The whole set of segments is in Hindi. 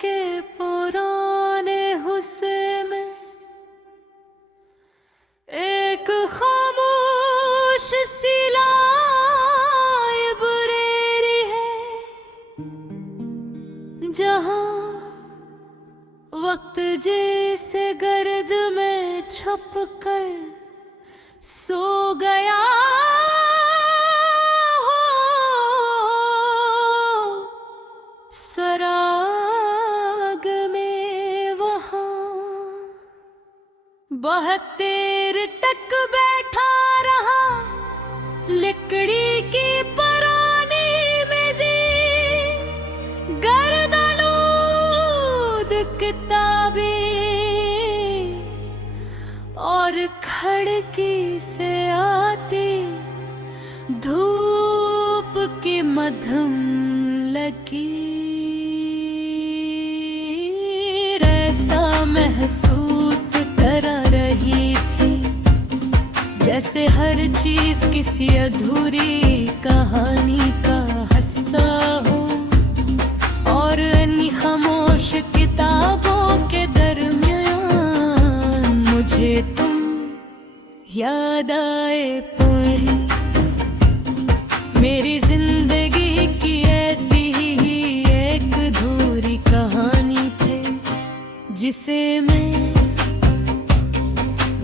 के पुराने हुस्से में एक खामोश सी लाइब्रेरी है, जहां वक्त जैसे गर्द में छुप कर सो गया हो। सराग में वहां बहुत देर तक बैठा रहा, लकड़ी की पुरानी मेज़ें, गर्दालूद किताबें और खिड़की से आती धूप की मध्यम लकीर ऐसा महसूस करा रही थी जैसे हर चीज किसी अधूरी कहानी का हिस्सा हो, और इन्हीं खामोश किताबों के दरमियान मुझे तुम याद आए पूरी। मेरी जिंदगी की ऐसी ही एक अधूरी कहानी थे, जिसे मैं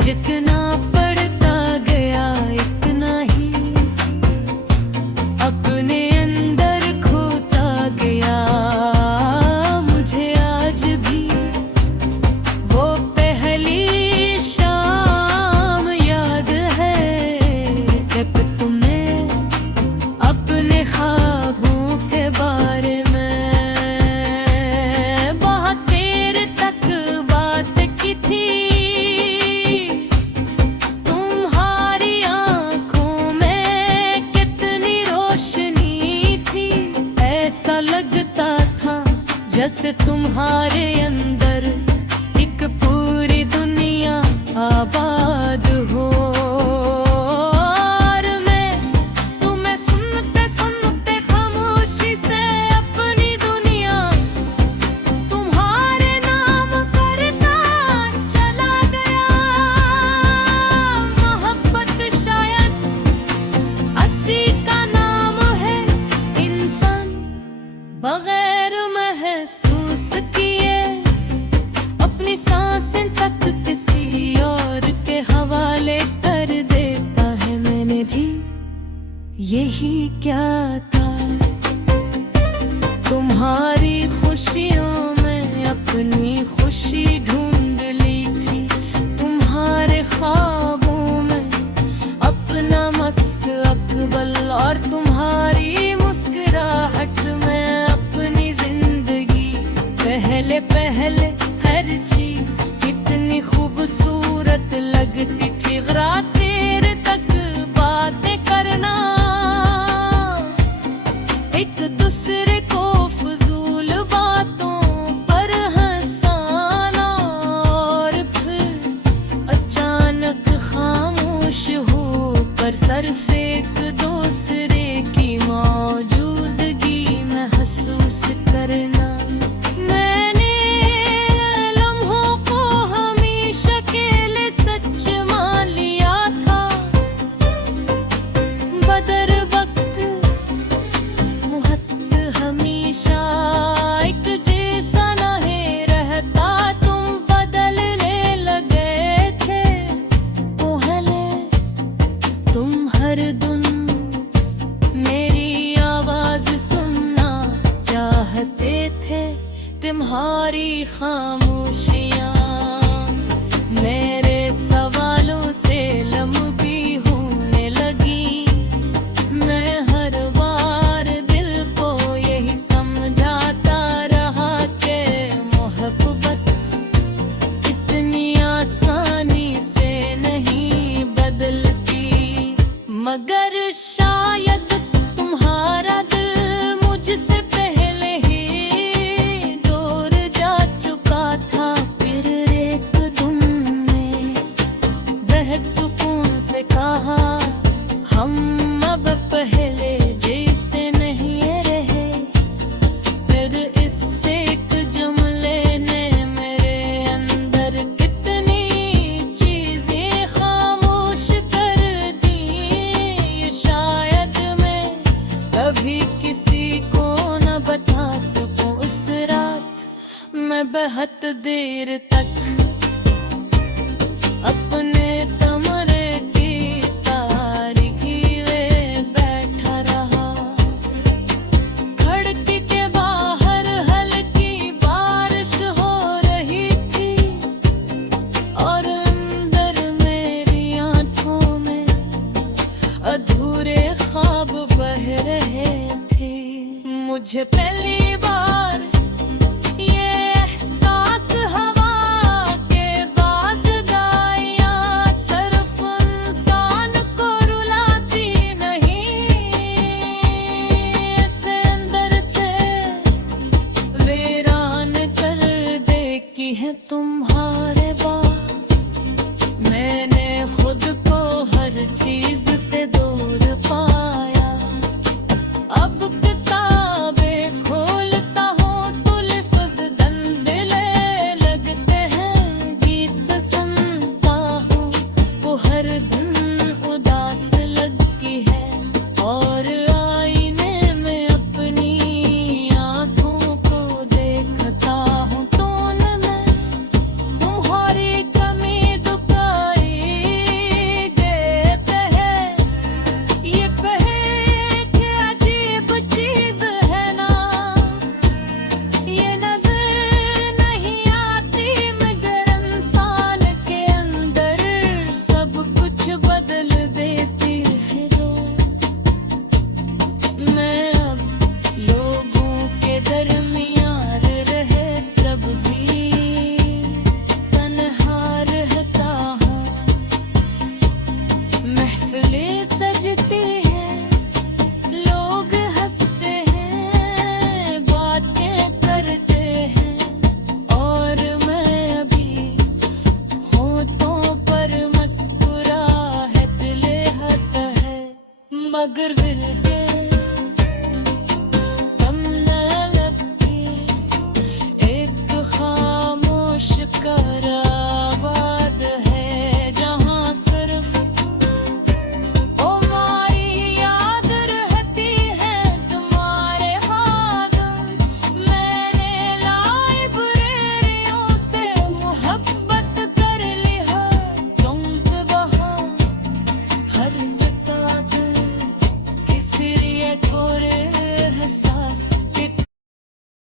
जितना पढ़ता गया इतना ही अपने अंदर खोता गया। मुझे आज भी वो पहली शाम याद है, जब तुम्हें अपने ख्वाबों के बारे में बहुत देर तक बात की थी। तुम्हारी आंखों में कितनी रोशनी थी, ऐसा लगता था जैसे तुम्हारे अंदर एक पूरी दुनिया आबाद हो। और मैं तुम्हें सुनते सुनते खामोशी से अपनी दुनिया तुम्हारे नाम करता चला गया। मोहब्बत शायद अस्सी का नाम है, इंसान बगैर महसूस किए अपनी सांसें तक किसी और के हवाले कर देता है। मैंने भी यही क्या था, तुम्हारी खुशियों में अपनी खुशी ढूंढ ली थी, तुम्हारे ख्वाबों में अपना मस्त अकबल, और तुम्हारी मुस्कुराहट में अपनी जिंदगी। पहले पहले हर चीज कितनी खूबसूरत लगती थी, रात देर तक बातें करना, एक दूसरे को फजूल बातों पर हंसाना, और फिर अचानक खामोश होकर सिर्फ एक दूसरे की मौजूदगी महसूस करना। मैंने लम्हों को हमेशा के लिए सच मान लिया था, बदर वक्त मुहत्त हमेशा एक जैसा नहीं रहता, तुम बदलने लगे थे। पहले तुम हर दिन मेरी आवाज सुनना चाहते थे, तुम्हारी खामोशियाँ मेरे सवालों से लंबी होने लगी। मैं हर बार दिल को यही समझाता रहा कि मोहब्बत इतनी आसानी से नहीं बदलती, मगर शायद तुम्हारा दिल मुझसे पहले ही दूर जा चुका था। फिर एक तुमने बेहद सुकून से कहा, हम अब पहले जैसे नहीं रहे। फिर इससे एक जम बहुत देर तक अपने कमरे की तारीकी में बैठा रहा। खिड़की के बाहर हल्की बारिश हो रही थी और अंदर मेरी आंखों में अधूरे ख्वाब बह रहे थे। मुझे पहली बार ये एहसास हवा के बाज़गाइयाँ सिर्फ इंसान को रुलाती नहीं, ऐसे अंदर से वीरान कर दे की है तुम।